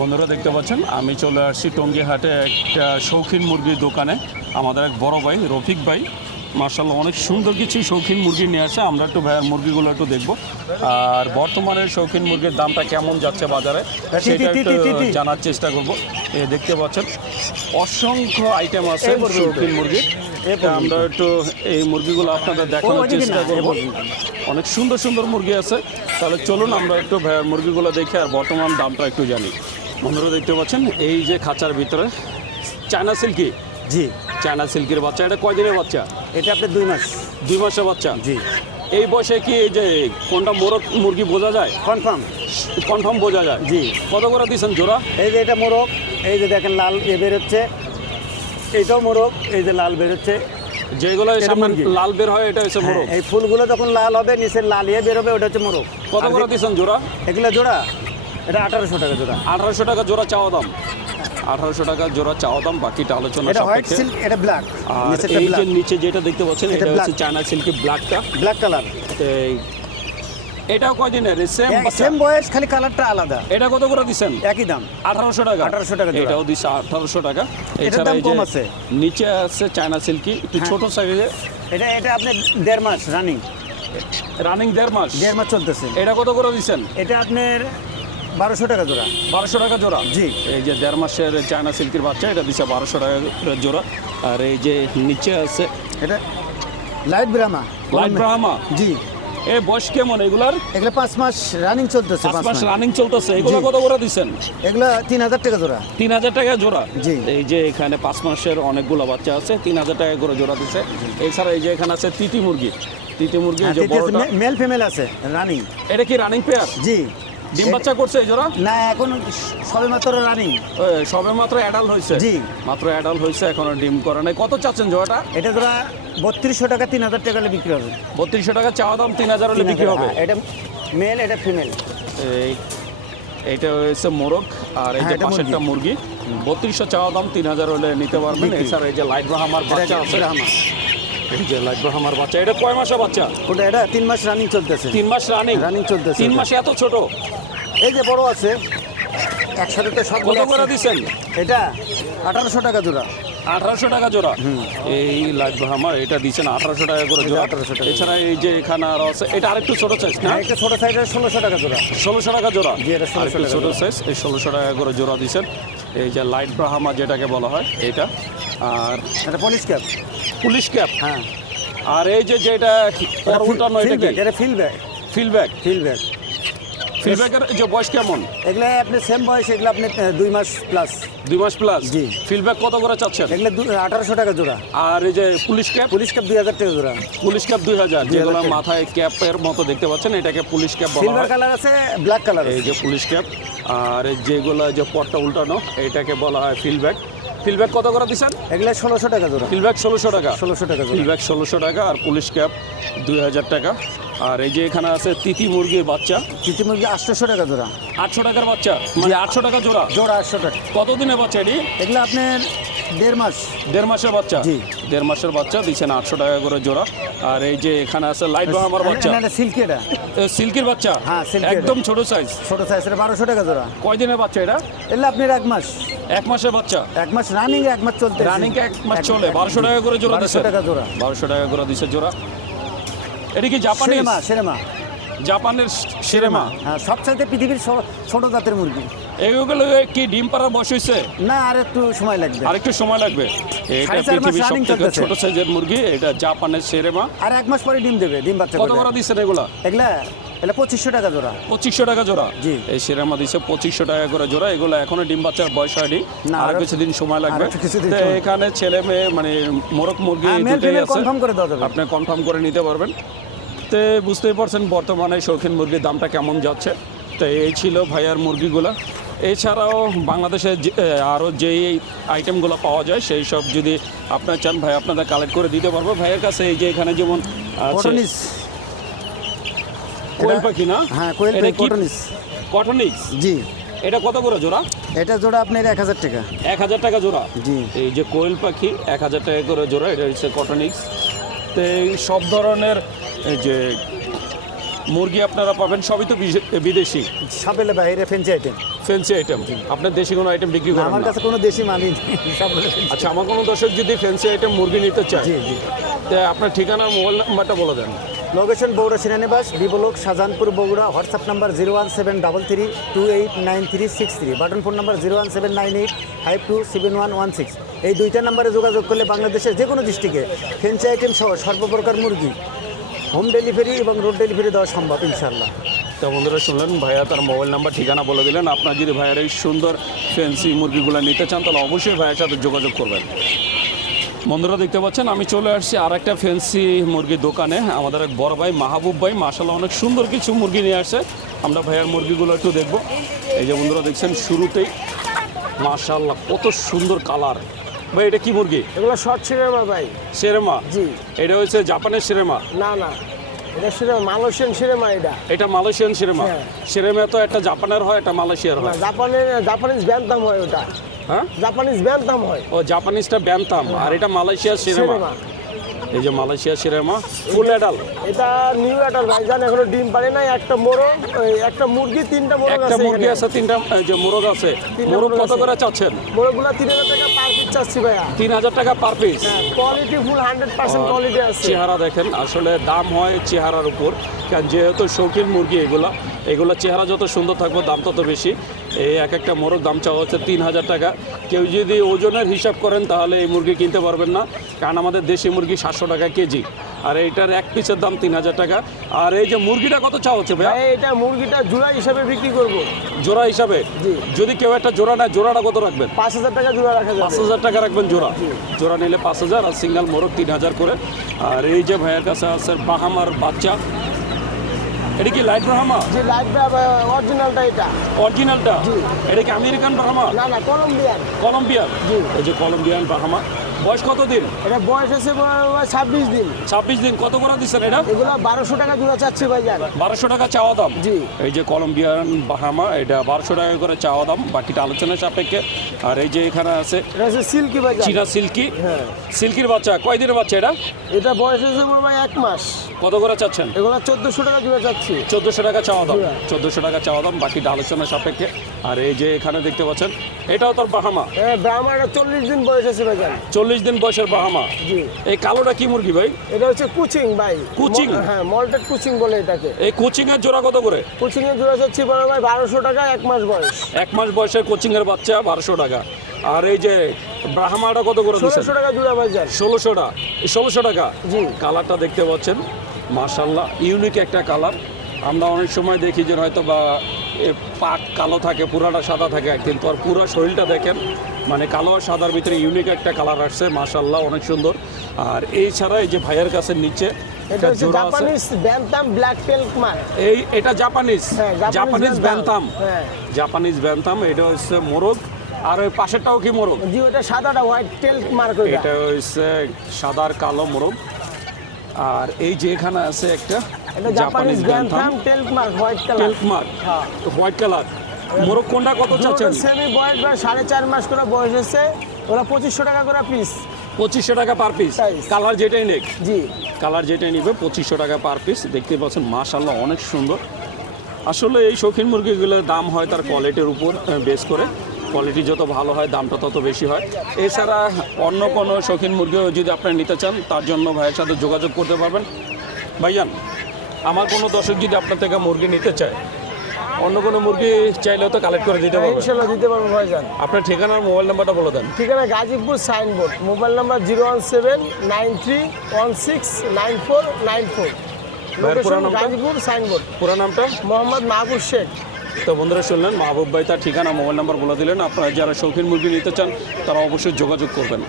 বন্ধুরা দেখতে পাচ্ছেন আমি চলে আসছি টঙ্গী হাটে একটা শৌখিন মুরগির দোকানে। আমাদের এক বড় ভাই রফিক ভাই মার্শাল্লাহ অনেক সুন্দর কিছু শৌখিন মুরগি নিয়ে আসে। আমরা একটু ভাইয়ের মুরগিগুলো একটু দেখবো, আর বর্তমানে শৌখিন মুরগির দামটা কেমন যাচ্ছে বাজারে সেটা একটু জানার চেষ্টা করবো। দেখতে পাচ্ছেন অসংখ্য আইটেম আছে শৌখিন মুরগির। আমরা একটু এই মুরগিগুলো আপনাদের দেখানোর চেষ্টা করবো। অনেক সুন্দর সুন্দর মুরগি আছে, তাহলে চলুন আমরা একটু ভাইয়ের মুরগিগুলো দেখে আর বর্তমান দামটা একটু জানি। বন্ধুরা দেখতে পাচ্ছেন এই যে খাঁচার ভিতরে চায়না সিল্কি। জি, চায়না সিল্কের বাচ্চা। এটা কয়দিনের বাচ্চা? এটা আপনার 2 মাস। 2 মাসের বাচ্চা। জি। এই বয়সে কি এই যে কোনটা মোরগ মুরগি বোঝা যায়? কনফার্ম বোঝা যায়। জি। কত করে দিচ্ছেন জোড়া? এই যে এটা মোরগ, এই যে দেখেন লাল বেরোচ্ছে, এইটাও মোরগ, এই যে লাল বেরোচ্ছে। যেগুলো সামনে লাল বের হয় এটা হচ্ছে মোরগ। এই ফুলগুলো যখন লাল হবে নিচে লাল বেরোবে, ওটা হচ্ছে মোরগ। কত করে দিচ্ছেন জোড়া? এগুলো জোড়া এটা 1800 টাকা জোড়া। 1800 টাকা জোড়া চাওয়া দাম। 1800 টাকা জোড়া চাওয়া দাম, বাকিটা আলোচনা এটা হোয়াইট সাপেক্ষে। সিল্ক, এটা ব্ল্যাক। আর এই যে নিচে যেটা দেখতে পাচ্ছেন এটা হচ্ছে চায়না সিল্কের ব্ল্যাকটা, ব্ল্যাক কালার। এটাও কয়দিনের? সেম বয়স, খালি কালারটা আলাদা। এটা কত করে দিচ্ছেন? একই দাম 1800 টাকা। 1800 টাকা জোড়া। এটাও দিচ্ছে 1800 টাকা। এটার দাম কম আছে। নিচে আছে চায়না সিল্কি, একটু ছোট সাইজে। এটা আপনি 1.5 মাস রানিং। 1.5 মাস? 1.5 মাস চলতেছে। এটা কত করে দিচ্ছেন? এটা আপনার 1200 টাকা জোড়া। 1200 টাকা জোড়া? জি। এই যে 1.5 মাসের চায়না সিল্কের বাচ্চা, এটা দিচ্ছে 1200 টাকা জোড়া। আর এই যে নিচে আছে এটা লাইট ব্রাহ্মা। Light Brahma? জি। এই বয়স কেমন এগুলার? এগুলো 5 মাস রানিং চলতেছে। 5 মাস রানিং চলতেছে। এগুলো কত করে দিচ্ছেন? এগুলো 3000 টাকা জোড়া। 3000 টাকা জোড়া? জি। এই যে এখানে 5 মাসের অনেকগুলো বাচ্চা আছে, 3000 টাকা করে জোড়া দিচ্ছে। এছাড়া এই যে এখানে আছে তিতি মুরগি। তিতি মুরগি যে বড়টা মেল ফিমেল আছে রানিং। এটা কি রানিং পেয়ার? জি। ডিম বাচ্চা করছে এই জোড়া? না, এখন সবেমাত্র রানিং। সবে মাত্র অ্যাডাল্ট হয়েছে? জি। মাত্র অ্যাডাল্ট হয়েছে, এখনো ডিম করে নাই। কত চাচ্ছেন জোড়াটা? এটা জোড়া 3200 টাকা, 3000 টাকা হলে বিক্রি হবে। 3200 টাকা চাওয়া দাম, 3000 হলে বিক্রি হবে। এটা মেল, এটা ফিমেল। এইটা হচ্ছে মোরগ, আর এই যে পাশেরটা মুরগি। 3200 চাওয়া দাম, 3000 হলে নিতে পারবেন। এছাড়া এই যে লাইট ব্রাহ্মার বাচ্চা আছে। এই যে লাইট ব্রাহ্মার বাচ্চা, এটা কয় মাসের বাচ্চা? ওটা এটা 3 মাস রানিং চলতেছে। 3 মাস রানিং চলতেছে। 3 মাসে এত ছোট? এই যে বড় আছে একসাথে তো সব। কত করে দিচ্ছেন? এটা 1800 টাকা জোড়া। 1800 টাকা জোড়া? এই লাইট ব্রাহ্মার এটা দিচ্ছেন 1800 টাকা করে জোড়া। 1800 টাকা। এছাড়া এই যে এখানে আরো আছে, এটা আরেকটু ছোট সাইজ না? একটা ছোট সাইজের 1600 টাকা জোড়া। 1600 টাকা জোড়া? জি, এটা 1600 টাকা ছোট সাইজ। এই 1600 টাকা করে জোড়া দিচ্ছেন। এই যে লাইট ব্রাহ্মা যেটাকে বলা হয় এটা। আর এটা পুলিশ ক্যাপ। Police cap? হ্যাঁ। আর এই যে যেটা উল্টানো, এটা কি? এটা ফিলব্যাক। ফিলব্যাকের যে বয়স কেমন? এগুলো আপনি সেম বয়স, এগুলো আপনি 2 মাস প্লাস। 2 মাস প্লাস? জি। ফিলব্যাক কত করে চাচ্ছেন? এগুলো 1800 টাকা জোড়া। আর এই যে পুলিশ ক্যাপ? 2000 টাকা জোড়া। পুলিশ ক্যাপ 2000, যেগুলো মাথায় ক্যাপের মতো দেখতে পাচ্ছেন, এটাকে পুলিশ ক্যাপ বলা সিলভার হয়। কালার আছে, ব্ল্যাক কালার আছে। এই যে পুলিশ ক্যাপ। আর যেগুলো যে পটটা উল্টানো, এটাকে বলা হয় ফিলব্যাক। ফিলব্যাক কত করে দিচ্ছেন? এগুলো 1600 টাকা জোড়া। ফিলব্যাক 1600 টাকা? 1600 টাকা জোড়া। ফিলব্যাক 1600 টাকা, আর পুলিশ ক্যাপ 2000 টাকা। আর এই যে এখানে আছে তিতি মুরগির বাচ্চা। চিতি মুরগি 800 টাকা জোড়া। 800 টাকার বাচ্চা? মানে 800 টাকা জোড়া? জোড়া 800 টাকা। কতদিনের বাচ্চা এটি? এগুলো আপনার 1.5 মাস। 1.5 মাসের বাচ্চা? জি। 1.5 মাসের বাচ্চা দিচ্ছেন 800 টাকা করে জোড়া। আর এই যে এখানে আছে লাইট ব্রাহ্মার বাচ্চা। এটা সিল্কি। এটা সিল্কির বাচ্চা? হ্যাঁ, সিল্কি। একদম ছোট সাইজ? ছোট সাইজ, এটা 1200 টাকা জোড়া। কয়দিনের বাচ্চা এটা? এগুলো আপনার 1 মাস। 1 মাসের বাচ্চা? 1 মাস রানিং, 1 মাস চলতে। রানিং 1 মাস চলে। 1200 টাকা করে জোড়া দিচ্ছে? 1200 টাকা জোড়া। 1200 টাকা করে দিচ্ছে জোড়া। এটা কি জাপানি? সেরেমা। জাপানের সেরেমা? হ্যাঁ, সবচাইতে পৃথিবীর ছোট জাতের মুরগি। এগুলো কি ডিম পাড়ার বয়স হয়েছে? না, আর একটু সময় লাগবে। আরেকটু সময় লাগবে। এটা 4.5 মাস পৃথিবীর রানিং সবথেকে চলতেছে। ছোট সাইজের মুরগি, এটা জাপানের সেরেমা। আর 1 মাস পরে ডিম দেবে, ডিম বাচ্চা কত করবে। করে দিচ্ছেন এগুলা? এগুলা 2500 টাকা জোড়া। 2500 টাকা জোড়া? জি। এই সেরেমা দিচ্ছে 2500 টাকা করে জোড়া। এগুলো এখনো ডিম বাচ্চার বয়স হয়নি, আর কিছুদিন সময় লাগবে। তো এখানে ছেলে মেয়ে মানে মোরগ মুরগি দুটোই আছে, কনফার্ম করে দেওয়া যাবে। আপনি কনফার্ম করে নিতে পারবেন। তো বুঝতেই পারছেন বর্তমানে শৌখিন মুরগির দামটা কেমন যাচ্ছে। তো এই ছিল ভাইয়ার মুরগিগুলো। এছাড়াও বাংলাদেশে আরও যেই আইটেমগুলো পাওয়া যায় সেই সব যদি আপনার চান ভাই আপনাদের কালেক্ট করে দিতে পারবো ভাইয়ের কাছে। এই যে এখানে যেমন কোয়েল পাখি না? হ্যাঁ, কোয়েল পাখি কটনিক্স। জি। এটা কত করে জোড়া? এটা জোড়া আপনার 1000 টাকা। 1000 টাকা জোড়া? জি। এই যে কোয়েল পাখি 1000 টাকা করে জোড়া, এটা হচ্ছে কটনিক্স। তো এই সব ধরনের এই যে মুরগি আপনারা পাবেন সবই তো বিদেশি, সবেলে বাইরে ফেন্সি আইটেম। Fancy item. আপনার দেশি কোনো আইটেম বিক্রি করেন আমার না? কাছে কোনো দেশি মালই নেই, সবগুলো fancy। আচ্ছা, আমার কোনো দর্শক যদি ফ্যান্সি আইটেম মুরগি নিতে চায়, জি জি। তা আপনার ঠিকানা মোবাইল নাম্বারটা বলে দেন। লোকেশন বগুড়া সেনানিবাস, বিবলোক, Shahjahanpur, Bogura. WhatsApp number 01733289363। Button phone number 01798527116। এই দুইটা নাম্বারে যোগাযোগ করলে বাংলাদেশের যে কোনো ডিস্ট্রিক্টে ফেন্সি আইটেম সহ সর্বপ্রকার মুরগি হোম ডেলিভারি এবং রোড ডেলিভারি দেওয়া সম্ভব ইনশাআল্লাহ। তো বন্ধুরা শুনলেন, ভাইয়া তার মোবাইল নাম্বার ঠিকানা বলে দিলেন। আপনার যদি ভাইয়ের এই সুন্দর ফ্যান্সি মুরগিগুলো নিতে চান তাহলে অবশ্যই ভাইয়ের সাথে যোগাযোগ করবেন। বন্ধুরা দেখতে পাচ্ছেন আমি চলে আসছি আর একটা ফ্যান্সি মুরগির দোকানে। আমাদের এক বড় ভাই মাহবুব ভাই মাশাআল্লাহ অনেক সুন্দর কিছু মুরগি নিয়ে আসছে। আমরা ভাইয়ার মুরগিগুলো একটু দেখব। এই যে বন্ধুরা দেখছেন শুরুতেই মাশাআল্লাহ কত সুন্দর কালার। ভাই এটা কি মুরগি? এগুলো শর্ট সিনেমা ভাই। শেরেমা? জি। এটা হচ্ছে জাপানের শেরেমা? না না, এটা সিনেমা, মালয়েশিয়ান সিনেমা এটা। এটা মালয়েশিয়ান শেরেমা? হ্যাঁ। শেরেমা তো একটা জাপানের হয়, একটা মালয়েশিয়ার না, হয়। জাপানিজ ব্যান্তাম হয় ওটা। হ্যাঁ, জাপানিজ ব্যান্তাম হয়। ও জাপানিজটা ব্যান্তাম আর এটা মালয়েশিয়ার শেরেমা। সিনেমা। এই যে মালয়েশিয়ার শেরেমা ফুল অ্যাডাল। এটা নিউ এটার ভাইজান, এখনো ডিম পারে নাই। একটা মোরগ, একটা মুরগি, তিনটা মোরগ একটা আছে মুরগি এখানে। আছে, তিনটা এই যে মোরগ আছে। তিনটা মোরগ মোরগ কত আছে। করে চাচ্ছেন? মোরগগুলো 3000 টাকা পার পিস চাচ্ছি ভাইয়া। 3000 টাকা per piece. Quality full 100% quality আছে। চেহারা দেখেন, আসলে দাম হয় চেহারার উপর, কারণ যেহেতু শৌখিন মুরগি এগুলো চেহারা যত সুন্দর থাকবে দাম তত বেশি। এই এক একটা মোরগ দাম চাওয়া হচ্ছে 3000 টাকা। কেউ যদি ওজনের হিসাব করেন তাহলে এই মুরগি কিনতে পারবেন না, কারণ আমাদের দেশি মুরগি 700 টাকা কেজি, আর এইটার এক পিসের দাম 3000 টাকা। আর এই যে মুরগিটা কত চাওয়া হচ্ছে ভাইয়া? ভাই এটা মুরগিটা জোড়া হিসাবে বিক্রি করব। জোড়া হিসাবে? জি। যদি কেউ একটা জোড়া নেয়, জোড়াটা কত রাখবেন? 5000 টাকা জোড়া রাখা যাবে। 5000 টাকা রাখবেন জোড়া। জোড়া নিলে 5000 আর সিঙ্গেল মোরগ 3000 করে। আর এই যে ভাইয়ের কাছে আছে বাহামার বাচ্চা। এটা কি লাইট ব্রাহ্মা? যে লাইটটা অরিজিনালটা এটা। অরিজিনালটা? জি। এটা কি আমেরিকান ব্রাহ্মা? না না, কলম্বিয়ান। কলম্বিয়ান? জি। এই যে কলম্বিয়ান ব্রাহ্মা। বয়স কত দিন? এটা বয়স আছে 26 দিন। 26 দিন। কত করে দিচ্ছেন এটা? এগুলো 1200 টাকা জোড়া চাচ্ছি ভাইজান। 1200 টাকা চাওয়া দাম? জি। এই যে কলম্বিয়ান বাহামা, এটা 1200 টাকা করে চাওয়া দাম, বাকিটা আলোচনার সাপেক্ষে। আর এই যে এখানে আছে এটা হচ্ছে সিল্কি ভাইজান। চীনা সিল্কি। হ্যাঁ। সিল্কির বাচ্চা কয় দিনের বাচ্চা এটা? এটা বয়স আছে ভাই 1 মাস। কত করে চাচ্ছেন? এগুলো 1400 টাকা জোড়া চাচ্ছি। 1400 টাকা চাওয়া দাম। জোড়া। 1400 টাকা চাওয়া দাম, বাকিটা আলোচনার সাপেক্ষে। আর এই যে এখানে দেখতে পাচ্ছেন এটাও তোর বাহামা। ব্রাহ্মা, এটা 40 দিন বয়স আছে ভাইজান। 40 দিন বয়সের বাহামা। জি। এই কালোটা কি মুরগি ভাই? এটা হচ্ছে কুচিং ভাই। কুচিং? হ্যাঁ, মল্টেড কুচিং বলে এটাকে। এই কোচিং এর জোড়া কত করে? কুচিং এর জোড়া চাচ্ছি বড় ভাই 1200 টাকা, 1 মাস বয়স। 1 মাস বয়সের কোচিং এর বাচ্চা 1200 টাকা। আর এই যে ব্রাহ্মাটা কত করে দিচ্ছেন? 1600 টাকা জোড়া ভাইজান। 1600 টাকা। জি। কালারটা দেখতে পাচ্ছেন মাশাআল্লাহ ইউনিক একটা কালার। আমরা অনেক সময় দেখি যে হয়তো বা পাক কালো থাকে, পুরাটা সাদা থাকে, কিন্তু আর পুরো শরীরটা দেখেন, মানে কালো আর সাদার ভিতরে ইউনিক একটা কালার আসছে মাশাআল্লাহ, অনেক সুন্দর। আর এই ছাড়া এই যে ভাইয়ের কাছে নিচে এটা একটা হচ্ছে জোড়া আছে। জাপানিজ ব্যান্তাম ব্ল্যাক টেল মার। এটা জাপানিজ? হ্যাঁ, জাপানিজ ব্যান্তাম। হ্যাঁ। জাপানিজ ব্যান্তাম। এটা হচ্ছে মোরগ। আর ওই পাশেরটাও কি মোরগ? জি, ওটা সাদাটা হোয়াইট টেল মার্ক। এটা হচ্ছে সাদার কালো মোরগ। আর এই যে এখানে আছে একটা এটা Japanese bantam tail mark, white colour. Tail mark, হ্যাঁ। White colour. মোরগ কোনটা কত চাচ্ছেন? সেমি বয়স বা 4.5 মাস করে বয়স হচ্ছে। ওরা 2500 টাকা করে পিস। 2500 টাকা পার পিস। Size। কালার যেটাই নেক, জি। কালার যেটাই নিবে 2500 টাকা পার পিস। দেখতে পাচ্ছেন মাশাআল্লাহ অনেক সুন্দর। আসলে এই শৌখিন মুরগিগুলোর দাম হয় তার কোয়ালিটির উপর বেস করে। কোয়ালিটি যত ভালো হয় দামটা তত বেশি হয়। এছাড়া অন্য কোনো শৌখিন মুরগিও যদি আপনি নিতে চান তার জন্য ভাইয়ের সাথে যোগাযোগ করতে পারবেন। ভাইজান, আমার কোনো দর্শক যদি আপনার থেকে মুরগি নিতে চায়, অন্য কোনো মুরগি চাইলেও তো কালেক্ট করে দিতে পারবেন? ইনশাআল্লাহ দিতে পারবো ভাইজান। আপনার ঠিকানা আর মোবাইল নাম্বারটা বলে দেন। ঠিকানা গাজীপুর সাইনবোর্ড, মোবাইল নাম্বার 01793169494। ভাইয়ের পুরো লোকেশন নামটা? গাজীপুর সাইনবোর্ড। পুরো নামটা? মোহাম্মদ মাহবুব শেখ। তো বন্ধুরা শুনলেন, মাহবুব ভাই তার ঠিকানা মোবাইল নাম্বার বলে দিলেন। আপনারা যারা শৌখিন মুরগি নিতে চান তারা অবশ্যই যোগাযোগ করবেন।